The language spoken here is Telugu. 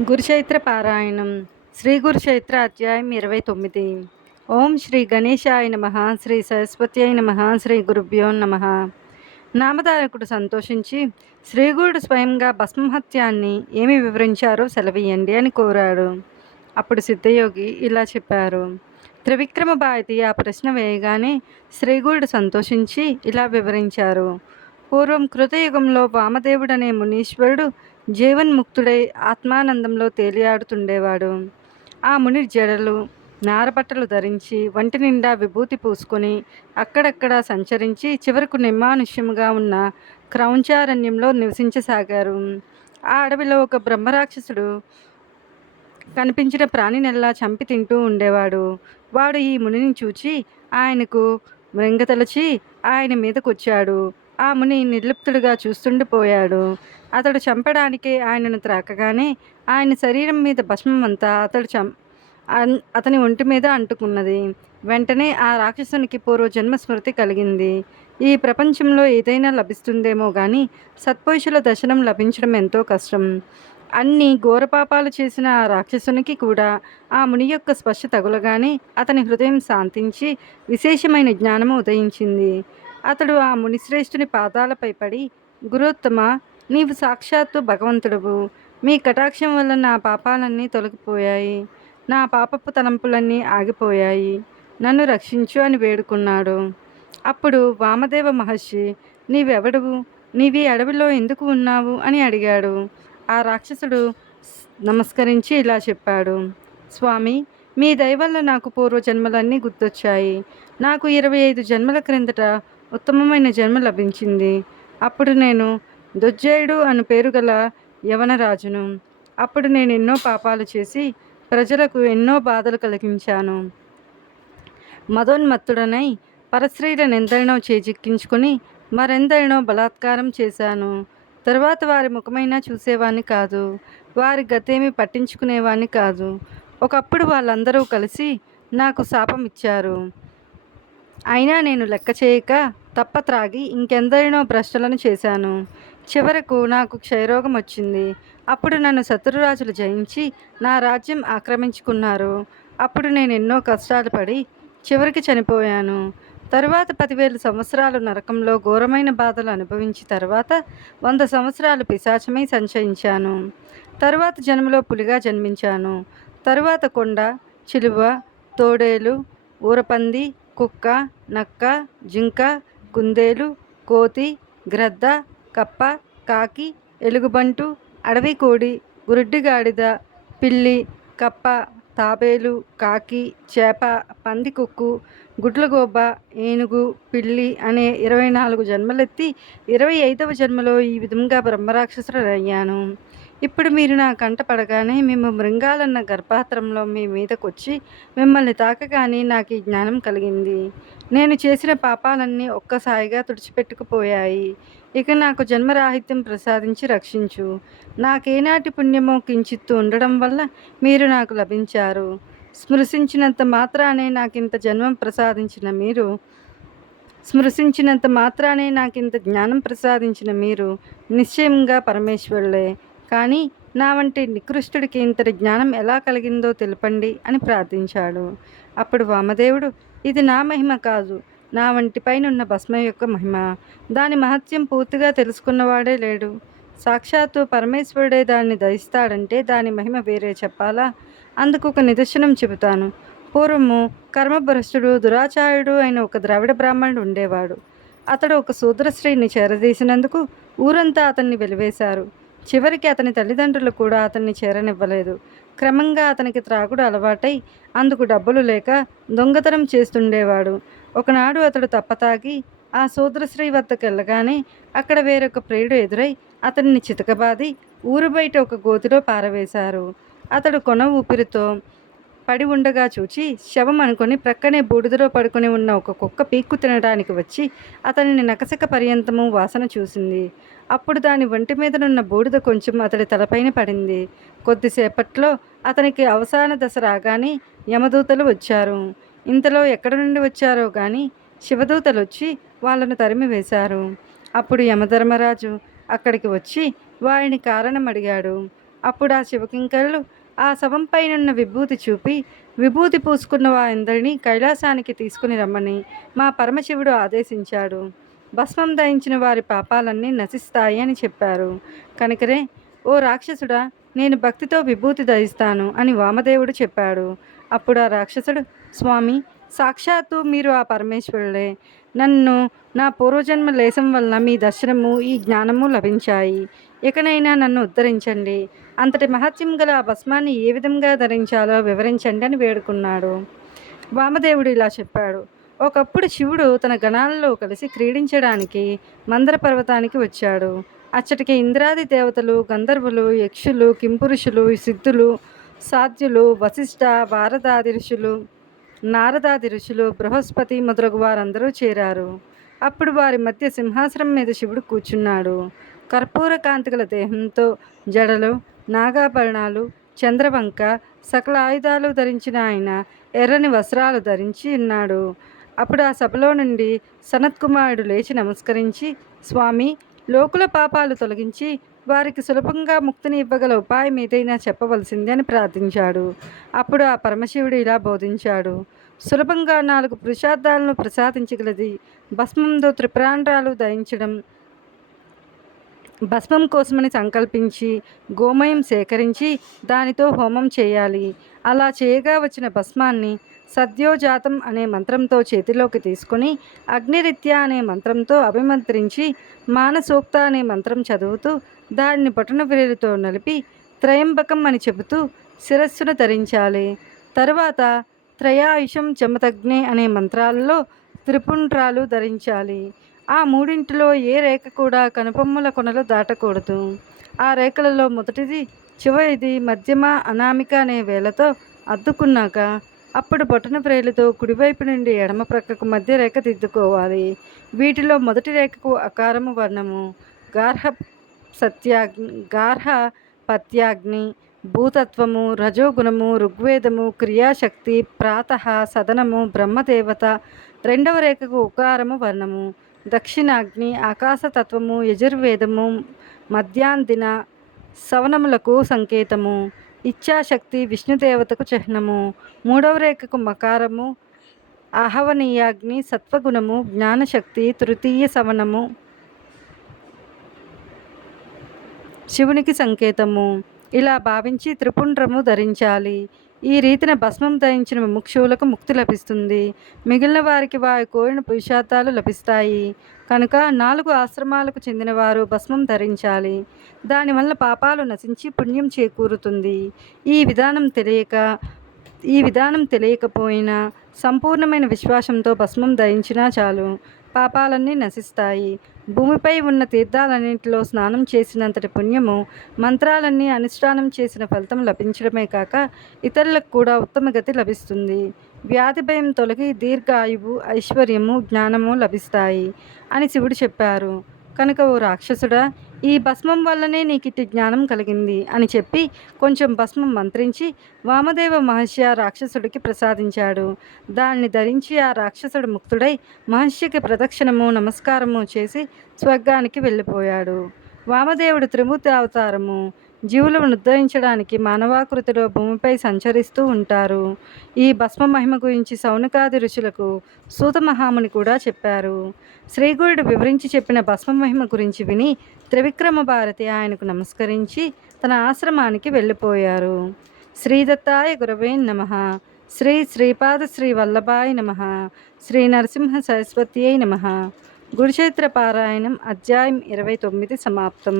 గురుచైత్ర పారాయణం శ్రీ గురుచైత్ర అధ్యాయం 29. ఓం శ్రీ గణేశాయ నమః. శ్రీ సరస్వత్యై నమః. శ్రీ గురుభ్యో నమః. నామధారకుడు సంతోషించి శ్రీగురుడు స్వయంగా భస్మహత్యాన్ని ఏమి వివరించారో సెలవీయండి అని కోరాడు. అప్పుడు సిద్ధయోగి ఇలా చెప్పారు. త్రివిక్రమ భారతి ఆ ప్రశ్న వేయగానే శ్రీగురుడు సంతోషించి ఇలా వివరించారు. పూర్వం కృతయుగంలో వామదేవుడనే మునీశ్వరుడు జీవన్ముక్తుడై ఆత్మానందంలో తేలియాడుతుండేవాడు. ఆ ముని జడలు నారబట్టలు ధరించి వంటి నిండా విభూతి పూసుకొని అక్కడక్కడ సంచరించి చివరకు నిర్మానుష్యముగా ఉన్న క్రౌంచారణ్యంలో నివసించసాగారు. ఆ అడవిలో ఒక బ్రహ్మరాక్షసుడు కనిపించిన ప్రాణినెల్లా చంపి తింటూ ఉండేవాడు. వాడు ఈ మునిని చూచి ఆయనకు మృంగతలచి ఆయన మీదకొచ్చాడు. ఆ ముని నిర్లిప్తుడుగా చూస్తుండిపోయాడు. అతడు చంపడానికే ఆయనను త్రాకగానే ఆయన శరీరం మీద భస్మమంతా అతని ఒంటి మీద అంటుకున్నది. వెంటనే ఆ రాక్షసునికి పూర్వజన్మ స్మృతి కలిగింది. ఈ ప్రపంచంలో ఏదైనా లభిస్తుందేమో కానీ సత్పురుషుల దర్శనం లభించడం ఎంతో కష్టం. అన్ని ఘోరపాపాలు చేసిన ఆ రాక్షసునికి కూడా ఆ ముని యొక్క స్పర్శ తగులగానే అతని హృదయం శాంతించి విశేషమైన జ్ఞానము ఉదయించింది. అతడు ఆ మునిశ్రేష్ఠుని పాదాలపై పడి, గురోత్తమ, నీవు సాక్షాత్తు భగవంతుడవు. మీ కటాక్షం వల్ల నా పాపాలన్నీ తొలగిపోయాయి. నా పాపపు తలంపులన్నీ ఆగిపోయాయి. నన్ను రక్షించు అని వేడుకున్నాడు. అప్పుడు వామదేవ మహర్షి, నీవెవడవు? నీవి అడవిలో ఎందుకు ఉన్నావు అని అడిగాడు. ఆ రాక్షసుడు నమస్కరించి ఇలా చెప్పాడు. స్వామి, మీ దయ వల్ల నాకు పూర్వజన్మలన్నీ గుర్తొచ్చాయి. నాకు 25 జన్మల క్రిందట ఉత్తమమైన జన్మ లభించింది. అప్పుడు నేను దొజ్జేయుడు అను పేరు గల యవనరాజును. అప్పుడు నేను ఎన్నో పాపాలు చేసి ప్రజలకు ఎన్నో బాధలు కలిగించాను. మదోన్మత్తుడనై పరస్త్రీలను ఎందరినో చేజిక్కించుకొని మరెందరినో బలాత్కారం చేశాను. తరువాత వారి ముఖమైనా చూసేవాణ్ణి కాదు. వారి గతేమి పట్టించుకునేవాణ్ణి కాదు. ఒకప్పుడు వాళ్ళందరూ కలిసి నాకు శాపం ఇచ్చారు. అయినా నేను లెక్క చేయక తప్ప త్రాగి ఇంకెందరినో భ్రష్టలను చేశాను. చివరకు నాకు క్షయరోగం వచ్చింది. అప్పుడు నన్ను శత్రురాజులు జయించి నా రాజ్యం ఆక్రమించుకున్నారు. అప్పుడు నేను ఎన్నో కష్టాలు పడి చివరికి చనిపోయాను. తరువాత 10,000 సంవత్సరాలు నరకంలో ఘోరమైన బాధలు అనుభవించి తర్వాత 100 సంవత్సరాలు పిశాచమై సంచరించాను. తరువాత జన్మలో పులిగా జన్మించాను. తరువాత కొండ, చిలువ, తోడేలు, ఊరపంది, కుక్క, నక్క, జింక, కుందేలు, కోతి, గ్రద్ద, కప్ప, కాకి, ఎలుగుబంటు, అడవి కోడి, గురుడ్డిగాడిద, పిల్లి, కప్ప, తాబేలు, కాకి, చేప, పందికొక్కు, గుడ్లగోబ, ఏనుగు, పిల్లి అనే 24 జన్మలెత్తి 25వ జన్మలో ఈ విధంగా బ్రహ్మరాక్షసుడయ్యాను. ఇప్పుడు మీరు నా కంట పడగానే మేము మృంగాలన్న గర్భాత్రంలో మీ మీదకొచ్చి మిమ్మల్ని తాకగానే నాకు ఈ జ్ఞానం కలిగింది. నేను చేసిన పాపాలన్నీ ఒక్కసారిగా తుడిచిపెట్టుకుపోయాయి. ఇక నాకు జన్మరాహిత్యం ప్రసాదించి రక్షించు. నాకేనాటి పుణ్యమో కించిత్తు ఉండడం వల్ల మీరు నాకు లభించారు. స్మృశించినంత మాత్రానే నాకింత జ్ఞానం ప్రసాదించిన మీరు నిశ్చయంగా పరమేశ్వరులే. కానీ నా వంటి నికృష్టుడికి ఇంతటి జ్ఞానం ఎలా కలిగిందో తెలుపండి అని ప్రార్థించాడు. అప్పుడు వామదేవుడు, ఇది నా మహిమ కాదు, నా వంటి పైనున్న భస్మ యొక్క మహిమ. దాని మహత్యం పూర్తిగా తెలుసుకున్నవాడే లేడు. సాక్షాత్తు పరమేశ్వరుడే దాన్ని దయిస్తాడంటే దాని మహిమ వేరే చెప్పాలా? అందుకు ఒక నిదర్శనం చెబుతాను. పూర్వము కర్మభ్రష్టుడు, దురాచార్యుడు అయిన ఒక ద్రవిడ బ్రాహ్మణుడు ఉండేవాడు. అతడు ఒక శూద్ర స్త్రీని చేరదీసినందుకు ఊరంతా అతన్ని వెలివేశారు. చివరికి అతని తల్లిదండ్రులు కూడా అతన్ని చేరనివ్వలేదు. క్రమంగా అతనికి త్రాగుడు అలవాటై అందుకు డబ్బులు లేక దొంగతనం చేస్తుండేవాడు. ఒకనాడు అతడు తప్పతాగి ఆ శూద్రశ్రీ వద్దకు వెళ్ళగానే అక్కడ వేరొక ప్రియుడు ఎదురై అతన్ని చితకబాది ఊరు బయట ఒక గోతిలో పారవేశారు. అతడు కొన ఊపిరితో పడి ఉండగా చూచి శవం అనుకొని ప్రక్కనే బూడిదలో పడుకొని ఉన్న ఒక కుక్క పీక్కు తినడానికి వచ్చి అతనిని నకసక పర్యంతము వాసన చూసింది. అప్పుడు దాని ఒంటి మీదనున్న బూడిద కొంచెం అతడి తలపైన పడింది. కొద్దిసేపట్లో అతనికి అవసాన దశ రాగానే యమదూతలు వచ్చారు. ఇంతలో ఎక్కడి నుండి వచ్చారో కానీ శివదూతలు వచ్చి వాళ్ళను తరిమి వేశారు. అప్పుడు యమధర్మరాజు అక్కడికి వచ్చి వారిని కారణం అడిగాడు. అప్పుడు ఆ శివకింకరులు ఆ శవంపైనున్న విభూతి చూపి, విభూతి పూసుకున్న వారందరినీ కైలాసానికి తీసుకుని రమ్మని మా పరమశివుడు ఆదేశించాడు. భస్మం ధరించిన వారి పాపాలన్నీ నశిస్తాయి అని చెప్పారు. కనుకరే, ఓ రాక్షసుడా, నేను భక్తితో విభూతి ధరిస్తాను అని వామదేవుడు చెప్పాడు. అప్పుడు ఆ రాక్షసుడు, స్వామి, సాక్షాత్తు మీరు ఆ పరమేశ్వరుడే. నన్ను నా పూర్వజన్మ లేశం వలన మీ దర్శనము, ఈ జ్ఞానము లభించాయి. ఇకనైనా నన్ను ఉద్ధరించండి. అంతటి మహత్యం గల ఆ భస్మాన్ని ఏ విధంగా ధరించాలో వివరించండి అని వేడుకున్నాడు. వామదేవుడు ఇలా చెప్పాడు. ఒకప్పుడు శివుడు తన గణాలలో కలిసి క్రీడించడానికి మందర పర్వతానికి వచ్చాడు. అచ్చటికి ఇంద్రాది దేవతలు, గంధర్వులు, యక్షులు, కింపురుషులు, సిద్ధులు, సాధ్యులు, వశిష్ఠ, వారదాది ఋషులు, నారదాది ఋషులు, బృహస్పతి మొదలగు వారందరూ చేరారు. అప్పుడు వారి మధ్య సింహాసనం మీద శివుడు కూర్చున్నాడు. కర్పూర కాంతిగల దేహంతో, జడలు, నాగాభరణాలు, చంద్రవంక, సకల ఆయుధాలు ధరించిన ఆయన ఎర్రని వస్త్రాలు ధరించి ఉన్నాడు. అప్పుడు ఆ సభలో నుండి సనత్కుమారుడు లేచి నమస్కరించి, స్వామి, లోకుల పాపాలు తొలగించి వారికి సులభంగా ముక్తిని ఇవ్వగల ఉపాయం ఏదైనా చెప్పవలసింది అని ప్రార్థించాడు. అప్పుడు ఆ పరమశివుడు ఇలా బోధించాడు. సులభంగా 4 పురుషార్థాలను ప్రసాదించగలది భస్మంతో త్రిప్రాండ్రాలు ధరించడం. భస్మం కోసమని సంకల్పించి గోమయం సేకరించి దానితో హోమం చేయాలి. అలా చేయగా వచ్చిన భస్మాన్ని సద్యోజాతం అనే మంత్రంతో చేతిలోకి తీసుకుని అగ్నిరిత్య అనే మంత్రంతో అభిమంత్రించి మానసోక్త అనే మంత్రం చదువుతూ దానిని బొటన వేలుతో నలిపి త్రయంబకం అని చెబుతూ శిరస్సును ధరించాలి. తరువాత త్రయాయుషం జమతగ్నే అనే మంత్రాలలో త్రిపుండ్రాలు ధరించాలి. ఆ మూడింటిలో ఏ రేఖ కూడా కనుపొమ్మల కొనలు దాటకూడదు. ఆ రేఖలలో మొదటిది, చివరిది, మధ్యమ, అనామిక అనే వేలతో అద్దుకున్నాక అప్పుడు బొటన వ్రేలుతో కుడివైపు నుండి ఎడమ ప్రక్కకు మధ్య రేఖ దిద్దుకోవాలి. వీటిలో మొదటి రేఖకు అకారము వర్ణము, గార్హ పత్యాగ్ని, భూతత్వము, రజోగుణము, ఋగ్వేదము, క్రియాశక్తి, ప్రాతః, సదనము, బ్రహ్మదేవత. రెండవ రేఖకు ఉకారము వర్ణము, దక్షిణాగ్ని, ఆకాశతత్వము, యజుర్వేదము, మధ్యాందిన, సవనములకు సంకేతము, ఇచ్ఛాశక్తి, విష్ణుదేవతకు చిహ్నము. మూడవ రేఖకు మకారము, ఆహవనీయాగ్ని, సత్వగుణము, జ్ఞానశక్తి, తృతీయ సవనము, శివునికి సంకేతము. ఇలా భావించి త్రిపుండ్రము ధరించాలి. ఈ రీతిన భస్మం ధరించిన ముముక్షువులకు ముక్తి లభిస్తుంది. మిగిలిన వారికి వారి కోరిన పురుషార్థాలు లభిస్తాయి. కనుక 4 ఆశ్రమాలకు చెందినవారు భస్మం ధరించాలి. దానివల్ల పాపాలు నశించి పుణ్యం చేకూరుతుంది. ఈ విధానం తెలియకపోయినా సంపూర్ణమైన విశ్వాసంతో భస్మం ధరించినా చాలు, పాపాలన్నీ నశిస్తాయి. భూమిపై ఉన్న తీర్థాలన్నింటిలో స్నానం చేసినంతటి పుణ్యము, మంత్రాలన్నీ అనుష్ఠానం చేసిన ఫలితం లభించడమే కాక ఇతరులకు కూడా ఉత్తమ గతి లభిస్తుంది. వ్యాధి భయం తొలగి దీర్ఘాయువు, ఐశ్వర్యము, జ్ఞానము లభిస్తాయి అని శివుడు చెప్పారు. కనుక ఓ రాక్షసుడా, ఈ భస్మం వల్లనే నీకిట్టి జ్ఞానం కలిగింది అని చెప్పి కొంచెం భస్మం మంత్రించి వామదేవ మహర్షి ఆ రాక్షసుడికి ప్రసాదించాడు. దాన్ని ధరించి ఆ రాక్షసుడు ముక్తుడై మహర్షికి ప్రదక్షిణము, నమస్కారము చేసి స్వర్గానికి వెళ్ళిపోయాడు. వామదేవుడు త్రిమూర్తి అవతారము. జీవులను ఉద్ధరించడానికి మానవాకృతిలో భూమిపై సంచరిస్తూ ఉంటారు. ఈ భస్మ మహిమ గురించి సౌనకాది ఋషులకు సూత మహాముని కూడా చెప్పారు. శ్రీగురుడు వివరించి చెప్పిన భస్మ మహిమ గురించి విని త్రివిక్రమ భారతి ఆయనకు నమస్కరించి తన ఆశ్రమానికి వెళ్ళిపోయారు. శ్రీదత్తాయ గురవే నమః. శ్రీ శ్రీపాద శ్రీ వల్లభాయ నమః. శ్రీ నరసింహ సరస్వత్యై నమః. గురుక్షేత్ర పారాయణం అధ్యాయం 29 సమాప్తం.